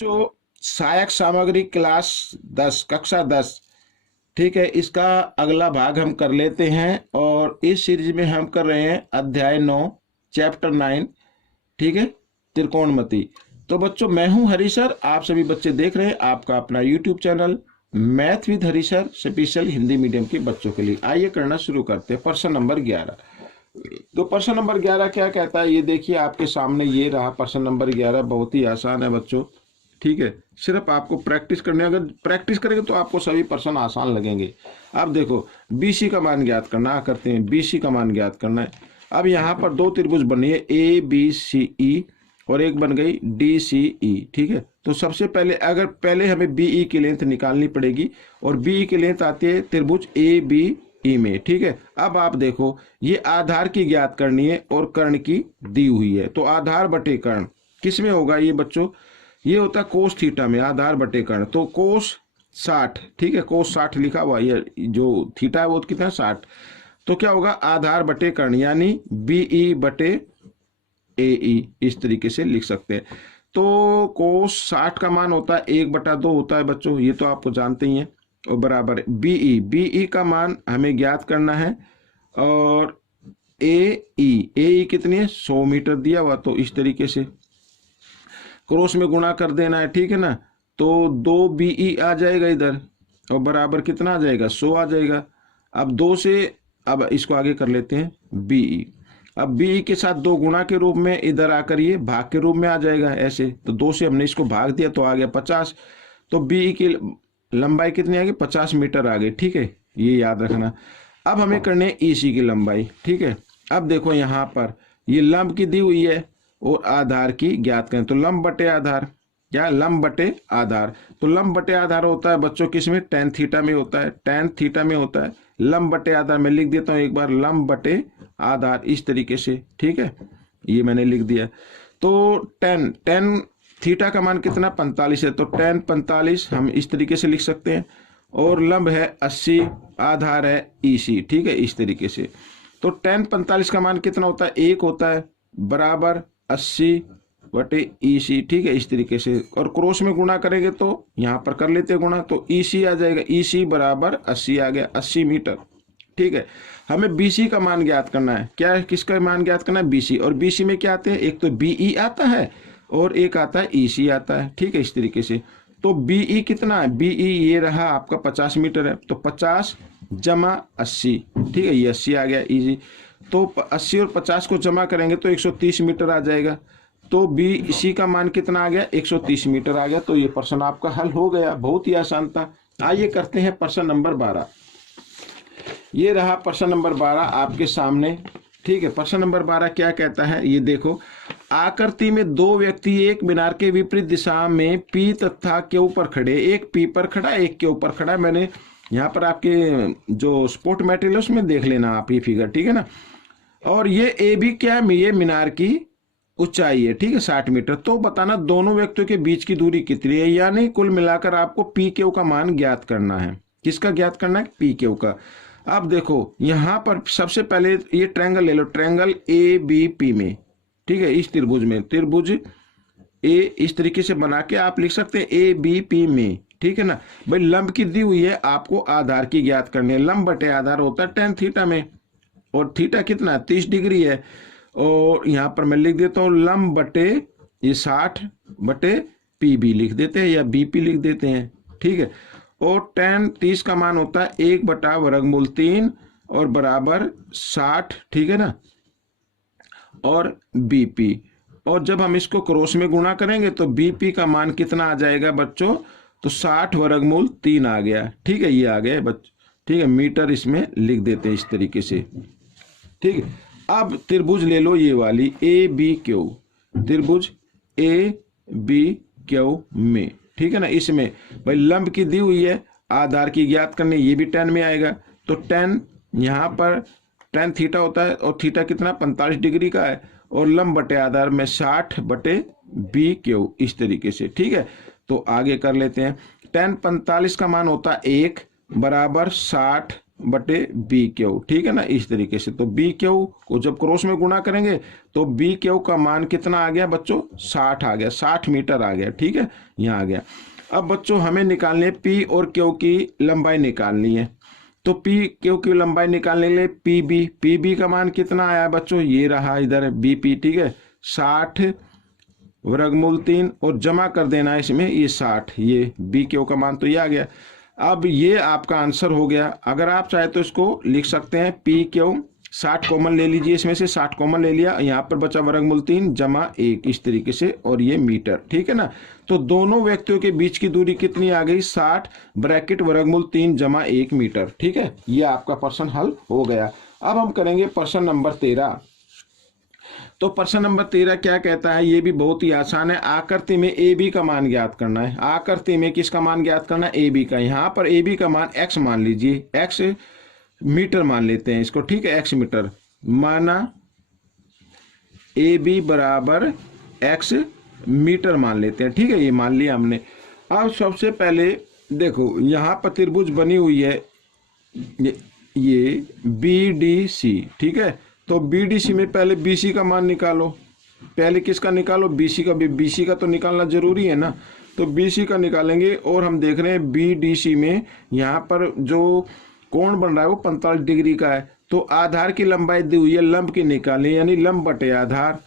जो सहायक सामग्री क्लास 10 कक्षा 10, ठीक है, इसका अगला भाग हम कर लेते हैं। और इस सीरीज में हम कर रहे हैं अध्याय 9 चैप्टर 9, ठीक है, त्रिकोणमिति। तो बच्चों, मैं हूं हरी सर, आप सभी बच्चे देख रहे हैं आपका अपना YouTube channel math with Hari sir, special Hindi medium के बच्चों के लिए। आइए करना शुरू करते हैं। प्रश्न नंबर 11। तो प्रश्न नंबर 11 क्या कहता है, ये देखिए आपके सामने, ये रहा प्रश्न नंबर 11। बहुत ही आसान है बच्चों, ठीक है, सिर्फ आपको प्रैक्टिस करनी है। अगर प्रैक्टिस करेंगे तो आपको सभी प्रश्न आसान लगेंगे। अब देखो, बीसी का मान ज्ञात करना करते हैं, बीसी का मान ज्ञात करना है। अब यहाँ पर दो त्रिभुज बनी है ए बी सी ई और एक बन गई डी सी ई, ठीक है। तो सबसे पहले अगर पहले हमें बी ई की लेंथ निकालनी पड़ेगी और बी ई की लेंथ आती है त्रिभुज ए बी ई में, ठीक है। अब आप देखो, ये आधार की ज्ञात करनी है और कर्ण की दी हुई है। तो आधार बटे कर्ण किस में होगा ये बच्चों, ये होता है कोस थीटा में, आधार बटे कर्ण। तो कोस 60, ठीक है, कोस 60 लिखा हुआ, ये जो थीटा है वो कितना है 60। तो क्या होगा, आधार बटे कर्ण यानी बीई बटे एई, इस तरीके से लिख सकते हैं। तो कोस 60 का मान होता है 1/2 होता है बच्चों, ये तो आपको जानते ही हैं। और बराबर बीई, बीई का मान हमें ज्ञात करना है। और एई कितनी है, 100 मीटर दिया हुआ। तो इस तरीके से क्रॉस में गुणा कर देना है, ठीक है ना। तो 2 बीई आ जाएगा इधर और बराबर कितना आ जाएगा, 100 आ जाएगा। अब 2 से अब इसको आगे कर लेते हैं बीई। अब बीई के साथ 2 गुणा के रूप में इधर आकर ये भाग के रूप में आ जाएगा ऐसे। तो 2 से हमने इसको भाग दिया तो आ गया 50। तो बीई की लंबाई कितनी आ गई, 50 मीटर आ गई, ठीक है, ये याद रखना। अब हमें करने ईसी की लंबाई, ठीक है। अब देखो यहाँ पर ये लंब की दी हुई है और आधार की ज्ञात करें। तो लंब बटे आधार, क्या लंब बटे आधार। तो लंब बटे आधार होता है बच्चों किसमें, tan थीटा में होता है, tan थीटा में होता है। लंब बटे आधार मैं लिख देता हूं एक बार, लंब बटे आधार इस तरीके से, ठीक है, ये मैंने लिख दिया। तो tan थीटा का मान कितना 45 है। तो tan 45 हम इस तरीके से लिख सकते हैं। और लंब है 80, आधार है ईसी, ठीक है, इस तरीके से। तो tan 45 का मान कितना होता है, 1 होता है, बराबर 80 बटे ईसी, ठीक है, इस तरीके से। और क्रॉस में गुणा करेंगे तो यहाँ पर कर लेते हैं गुणा, तो ईसी आ जाएगा, ईसी बराबर 80 आ गया, 80 मीटर, ठीक है। हमें बीसी का मान ज्ञात करना है। क्या है, किसका मान ज्ञात करना है, बीसी। और बीसी में क्या आते हैं, एक तो बीई आता है और एक आता है ईसी आता है, ठीक है, इस तरीके से। तो बीई कितना है, बीई ये रहा आपका 50 मीटर है। तो 50 जमा 80, ठीक है, ये 80 आ गया ईजी। तो 80 और 50 को जमा करेंगे तो 130 मीटर आ जाएगा। तो बीसी का मान कितना आ गया, 130 मीटर आ गया। तो ये प्रश्न आपका हल हो गया, बहुत ही आसान था। आइए करते हैं प्रश्न नंबर 12। ये रहा प्रश्न नंबर 12 आपके सामने, ठीक है। प्रश्न नंबर 12 क्या कहता है, ये देखो, आकृति में 2 व्यक्ति एक मीनार के विपरीत दिशा में पी तथा क्यू पर खड़े, एक पी पर खड़ा एक क्यू पर खड़ा। मैंने यहाँ पर आपके जो स्पोर्ट मटेरियल उसमें देख लेना आप ये फिगर, ठीक है ना। और ये ए बी क्या है, ये मीनार की ऊंचाई है, ठीक है, 60 मीटर। तो बताना दोनों व्यक्तियों के बीच की दूरी कितनी है, यानी कुल मिलाकर आपको पी क्यू का मान ज्ञात करना है। किसका ज्ञात करना है, पी क्यू का। अब देखो यहाँ पर सबसे पहले ये ट्रायंगल ले लो, ट्रायंगल ए बी पी में, ठीक है, इस त्रिभुज में, त्रिभुज ए इस तरीके से बना के आप लिख सकते हैं ए बी पी में, ठीक है ना। भाई लंब की दी हुई है, आपको आधार की ज्ञात करनी है। लंब बटे आधार होता है tan थीटा में, और थीटा कितना है, 30 डिग्री है। और यहाँ पर मैं लिख देता हूँ लंब बटे ये 60 बटे पी भी लिख देते हैं या बीपी लिख देते हैं, ठीक है। और tan 30 का मान होता है 1/√3 और बराबर 60, ठीक है ना, और बीपी। और जब हम इसको क्रॉस में गुणा करेंगे तो बीपी का मान कितना आ जाएगा बच्चों, तो 60√3 आ गया, ठीक है, ये आ गया बच्चों, ठीक है, मीटर इसमें लिख देते हैं इस तरीके से, ठीक है। अब त्रिभुज ले लो ये वाली ए बी क्यू, त्रिभुज ए बी क्यू में, ठीक है ना। इसमें भाई लंब की दी हुई है, आधार की ज्ञात करनी, ये भी tan में आएगा। तो tan यहाँ पर tan थीटा होता है और थीटा कितना 45 डिग्री का है, और लंब बटे आधार में 60 बटे बी क्यू इस तरीके से, ठीक है। तो आगे कर लेते हैं। tan 45 का मान होता है 1 बराबर 60 बटे बी क्यू, ठीक है ना, इस तरीके से। तो बी क्यू को जब क्रॉस में गुणा करेंगे तो बी क्यू का मान कितना आ गया बच्चों, 60 आ गया, 60 मीटर आ गया, ठीक है, यहाँ आ गया। अब बच्चों हमें निकालनी है पी और क्यू की लंबाई निकालनी है। तो पी क्यू की लंबाई निकालने के लिए पी बी का मान कितना आया बच्चों, ये रहा इधर बी पी, ठीक है, 60 वर्गमूल 3 और जमा कर देना है इसमें ये 60, ये बी क्यू का मान तो ये आ गया। अब ये आपका आंसर हो गया। अगर आप चाहे तो इसको लिख सकते हैं पी क्यू, 60 कॉमन ले लीजिए, इसमें से 60 कॉमन ले लिया, यहाँ पर बचा वर्गमूल 3 जमा 1, इस तरीके से, और ये मीटर, ठीक है ना। तो दोनों व्यक्तियों के बीच की दूरी कितनी आ गई, 60 ब्रैकेट वर्गमूल 3 जमा 1 मीटर, ठीक है। ये आपका प्रश्न हल हो गया। अब हम करेंगे प्रश्न नंबर 13। तो प्रश्न नंबर 13 क्या कहता है, ये भी बहुत ही आसान है। आकृति में ए बी का मान ज्ञात करना है। आकृति में किसका मान ज्ञात करना है, ए बी का। यहाँ पर ए बी का मान x मान लीजिए, x मीटर मान लेते हैं इसको, ठीक है, x मीटर माना, ए बी बराबर x मीटर मान लेते हैं, ठीक है, ये मान लिया हमने। अब सबसे पहले देखो यहाँ पर त्रिभुज बनी हुई है ये BDC, ठीक है। तो BDC में पहले BC का मान निकालो। पहले किसका निकालो, BC का। भी BC का तो निकालना जरूरी है ना। तो BC का निकालेंगे और हम देख रहे हैं BDC में यहाँ पर जो कोण बन रहा है वो 45 डिग्री का है। तो आधार की लंबाई दी हुई है, लंब की निकालें, यानी लंब बटे आधार।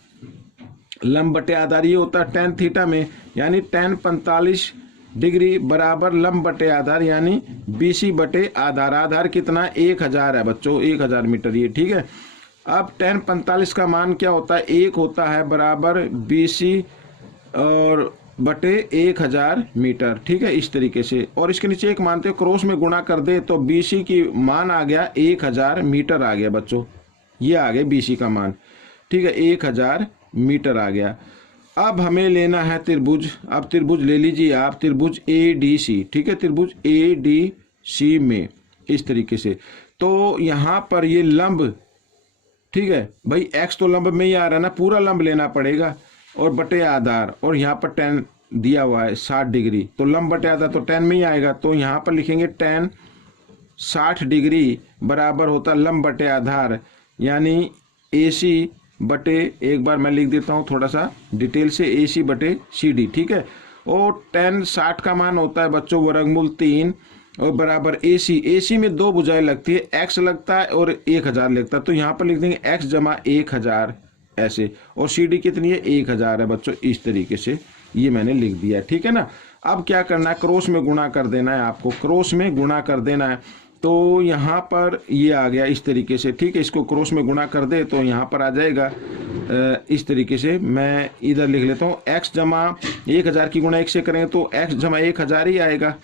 लंब बटे आधार ये होता है tan थीटा में, यानी tan 45 डिग्री बराबर लंब बटे आधार, यानी BC बटे आधार। आधार कितना, 1000 है बच्चों, 1000 मीटर ये, ठीक है। अब tan 45 का मान क्या होता है, 1 होता है बराबर BC और बटे 1000 मीटर, ठीक है, इस तरीके से। और इसके नीचे एक मानते हो क्रॉस में गुणा कर दे तो BC की मान आ गया 1000 मीटर आ गया बच्चों, ये आ गया BC का मान, ठीक है, 1000 मीटर आ गया। अब हमें लेना है त्रिभुज। अब त्रिभुज ले लीजिए आप, त्रिभुज ADC, ठीक है, त्रिभुज ADC में इस तरीके से। तो यहाँ पर ये लंब, ठीक है भाई, x तो लंब में ही आ रहा है ना, पूरा लंब लेना पड़ेगा, और बटे आधार, और यहाँ पर tan दिया हुआ है 60 डिग्री, तो लंब बटे आधार तो tan में ही आएगा। तो यहाँ पर लिखेंगे tan 60 डिग्री बराबर होता लंब बटे आधार, यानी AC बटे, एक बार मैं लिख देता हूँ थोड़ा सा डिटेल से, AC बटे CD, ठीक है। और tan 60 का मान होता है बच्चों वर्गमूल 3 और बराबर AC में 2 भुजाएं लगती है, x लगता है और 1000 लगता है। तो यहाँ पर लिख देंगे x जमा 1000 ऐसे, और CD कितनी है, 1000 है बच्चों, इस तरीके से ये मैंने लिख दिया, ठीक है ना। अब क्या करना है, क्रॉस में गुणा कर देना है आपको, क्रॉस में गुणा कर देना है। तो यहाँ पर ये आ गया इस तरीके से, ठीक है, इसको क्रॉस में गुणा कर दे तो यहाँ पर आ जाएगा इस तरीके से। मैं इधर लिख लेता हूँ, x जमा 1000 की गुणा 1 से करेंगे तो x जमा 1000 ही आएगा,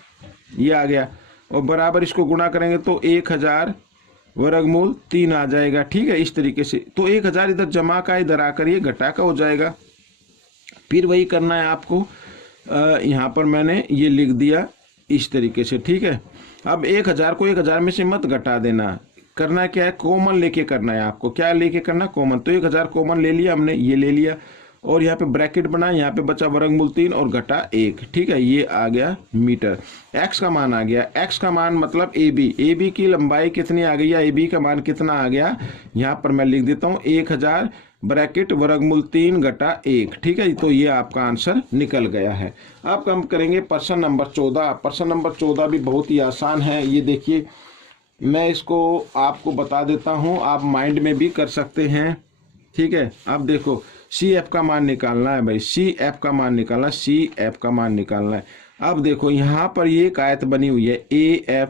ये आ गया, और बराबर इसको गुणा करेंगे तो 1000 वर्गमूल 3 आ जाएगा, ठीक है, इस तरीके से। तो 1000 इधर जमा का इधर आकर ये घटा का हो जाएगा। फिर वही करना है आपको, यहाँ पर मैंने ये लिख दिया इस तरीके से, ठीक है। अब 1000 को 1000 में से मत घटा देना, करना क्या है, कॉमन लेके करना है आपको। क्या लेके करना, कॉमन। तो 1000 कॉमन ले लिया हमने, ये ले लिया, और यहाँ पे ब्रैकेट बना, यहाँ पे बचा वर्गमूल 3 और घटा 1, ठीक है, ये आ गया मीटर। x का मान आ गया, x का मान मतलब AB की लंबाई कितनी आ गई, या AB का मान कितना आ गया, यहाँ पर मैं लिख देता हूँ 1000 ब्रैकेट वर्गमूल 3 घटा 1, ठीक है। तो ये आपका आंसर निकल गया है। अब हम करेंगे प्रश्न नंबर 14। प्रश्न नंबर 14 भी बहुत ही आसान है, ये देखिए, मैं इसको आपको बता देता हूँ, आप माइंड में भी कर सकते हैं, ठीक है। अब देखो, CF का मान निकालना है भाई, CF का मान निकालना, CF का मान निकालना है। अब देखो यहाँ पर ये एक आयत बनी हुई है AF,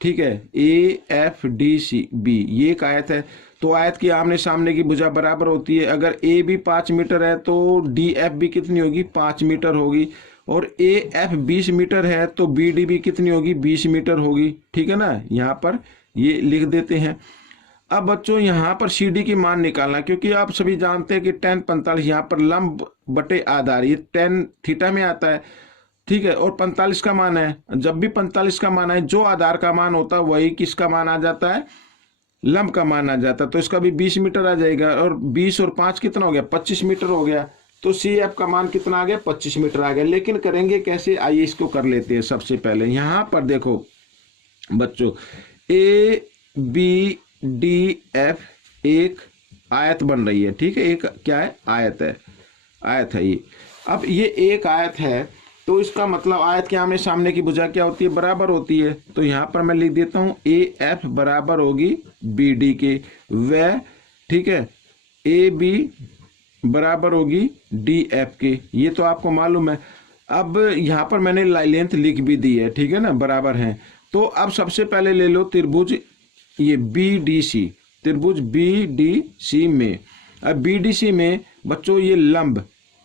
ठीक है, AFDCB, ये एक आयत है। तो आयत की आमने सामने की भुजा बराबर होती है। अगर AB 5 मीटर है तो DF भी कितनी होगी, 5 मीटर होगी, और AF 20 मीटर है तो BD भी कितनी होगी, 20 मीटर होगी, ठीक है ना। यहाँ पर ये लिख देते हैं। अब बच्चों यहाँ पर CD की मान निकालना, क्योंकि आप सभी जानते हैं कि tan 45 यहाँ पर लंब बटे आधार, ये tan थीटा में आता है, ठीक है, और 45 का मान है। जब भी 45 का मान है, जो आधार का मान होता है वही किसका मान आ जाता है, लंब का मान आ जाता है। तो इसका भी 20 मीटर आ जाएगा, और 20 और 5 कितना हो गया, 25 मीटर हो गया। तो CF का मान कितना आ गया, 25 मीटर आ गया। लेकिन करेंगे कैसे, आइए इसको कर लेते हैं। सबसे पहले यहाँ पर देखो बच्चों, बी डी एफ एक आयत बन रही है, ठीक है। एक क्या है, आयत है, आयत है ये। अब ये एक आयत है तो इसका मतलब आयत के आमने सामने की भुजा क्या होती है, बराबर होती है। तो यहाँ पर मैं लिख देता हूँ ए एफ बराबर होगी बी डी के, व ठीक है ए बी बराबर होगी डी एफ के, ये तो आपको मालूम है। अब यहाँ पर मैंने लेंथ लिख भी दी है, ठीक है ना, बराबर है। तो अब सबसे पहले ले लो त्रिभुज ये बी डी सी, त्रिभुज बी डी सी में, अब बी डी सी में बच्चों ये लंब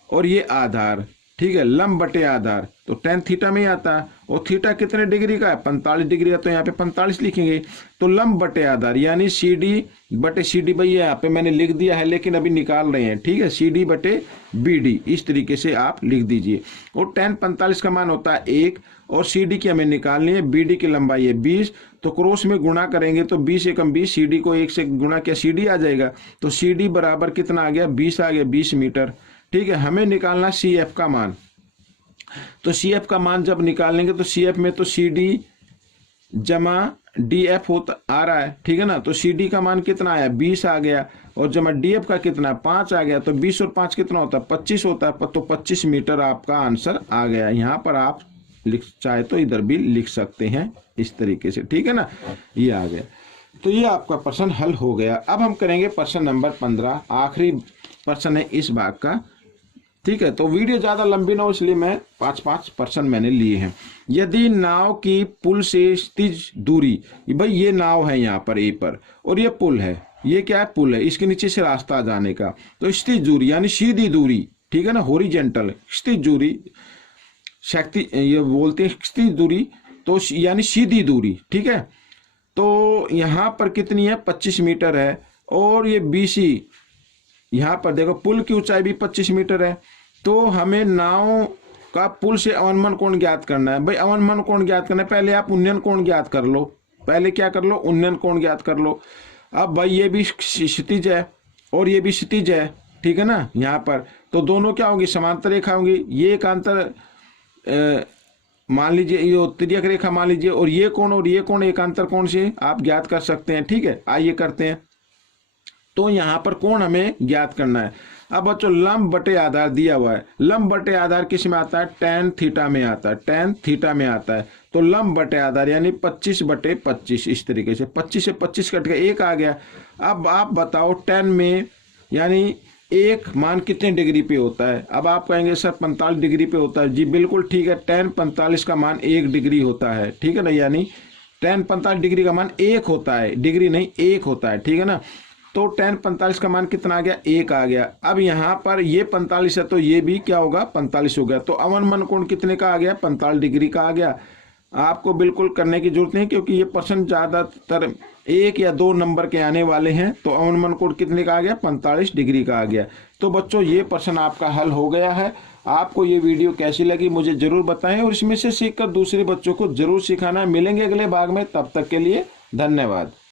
और ये आधार, ठीक है, लंब बटे आधार तो tan थीटा में ही आता है। और थीटा कितने डिग्री का है, 45 डिग्री का, तो यहाँ पे 45 लिखेंगे। तो लंब बटे आधार यानी सी डी बटे सी डी, भाई यहाँ पे मैंने लिख दिया है लेकिन अभी निकाल रहे हैं, ठीक है, सी डी बटे बी डी, इस तरीके से आप लिख दीजिए। और tan 45 का मान होता है 1 और सी डी की हमें निकालनी है, बी डी की लंबाई है 20, तो क्रॉस में गुणा करेंगे तो 20 एकम 20, सी डी को 1 से गुणा किया सी डी आ जाएगा। तो सी डी बराबर कितना आ गया, 20 आ गया, 20 मीटर, ठीक है। हमें निकालना सी एफ का मान, तो सी एफ का मान जब निकालेंगे तो सी एफ में तो सी डी जमा डी एफ होता आ रहा है, ठीक है ना। तो सी डी का मान कितना आया, 20 आ गया, और जमा डी एफ का कितना, 5 आ गया। तो 20 और 5 कितना होता है, 25 होता है। तो 25 मीटर आपका आंसर आ गया। यहाँ पर आप चाहे तो इधर भी लिख सकते हैं इस तरीके से, ठीक है ना, ये आ गया। तो ये आपका प्रश्न हल हो गया। अब हम करेंगे प्रश्न नंबर 15, आखिरी प्रश्न है इस भाग का, ठीक है। तो वीडियो ज़्यादा लंबी ना हो इसलिए मैं 5-5 प्रश्न मैंने लिए हैं। यदि नाव की पुल से स्थित दूरी, भाई ये नाव है यहाँ पर ए पर और ये पुल है, ये क्या है, पुल है, इसके नीचे से रास्ता जाने का। तो स्थित दूरी यानी सीधी दूरी, ठीक है ना, हॉरिजॉन्टल, स्थित दूरी शक्ति ये बोलते हैं स्थित दूरी, तो यानी सीधी दूरी, ठीक है। तो यहाँ पर कितनी है, 25 मीटर है। और ये BC यहाँ पर देखो पुल की ऊंचाई भी 25 मीटर है। तो हमें नाव का पुल से अवनमन कोण ज्ञात करना है। भाई अवनमन कोण ज्ञात करना है, पहले आप उन्नयन कोण ज्ञात कर लो, पहले क्या कर लो, उन्नयन कोण ज्ञात कर लो। अब भाई ये भी क्षितिज है और ये भी क्षितिज है, ठीक है ना, यहाँ पर तो दोनों क्या होंगी, समांतर रेखा होंगी। ये एकांतर मान लीजिए, ये तिर्यक रेखा मान लीजिए, और ये कोण एकांतर कोण से आप ज्ञात कर सकते हैं, ठीक है। आइए करते हैं। तो यहाँ पर कोण हमें ज्ञात करना है। अब बच्चों लंब बटे आधार दिया हुआ है, लंब बटे आधार किस में आता है, tan थीटा में आता है, tan थीटा में आता है। तो लंब बटे आधार यानी 25 बटे 25, इस तरीके से 25 से 25 कट के 1 आ गया। अब आप बताओ tan में यानी एक मान कितने डिग्री पे होता है। अब आप कहेंगे सर 45 डिग्री पे होता है, जी बिल्कुल ठीक है, tan 45 का मान 1 डिग्री होता है, ठीक है ना, यानी tan 45 डिग्री का मान 1 होता है, डिग्री नहीं 1 होता है, ठीक है ना। तो tan 45 का मान कितना आ गया, 1 आ गया। अब यहाँ पर ये 45 है तो ये भी क्या होगा, 45 हो गया। तो अवनमन कोण कितने का आ गया, 45 डिग्री का आ गया। आपको बिल्कुल करने की जरूरत नहीं क्योंकि ये प्रश्न ज्यादातर 1 या 2 नंबर के आने वाले हैं। तो अवनमन कोण कितने का आ गया, 45 डिग्री का आ गया। तो बच्चों ये प्रश्न आपका हल हो गया है। आपको ये वीडियो कैसी लगी मुझे जरूर बताएं और इसमें से सीखकर दूसरे बच्चों को जरूर सिखाना। मिलेंगे अगले भाग में, तब तक के लिए धन्यवाद।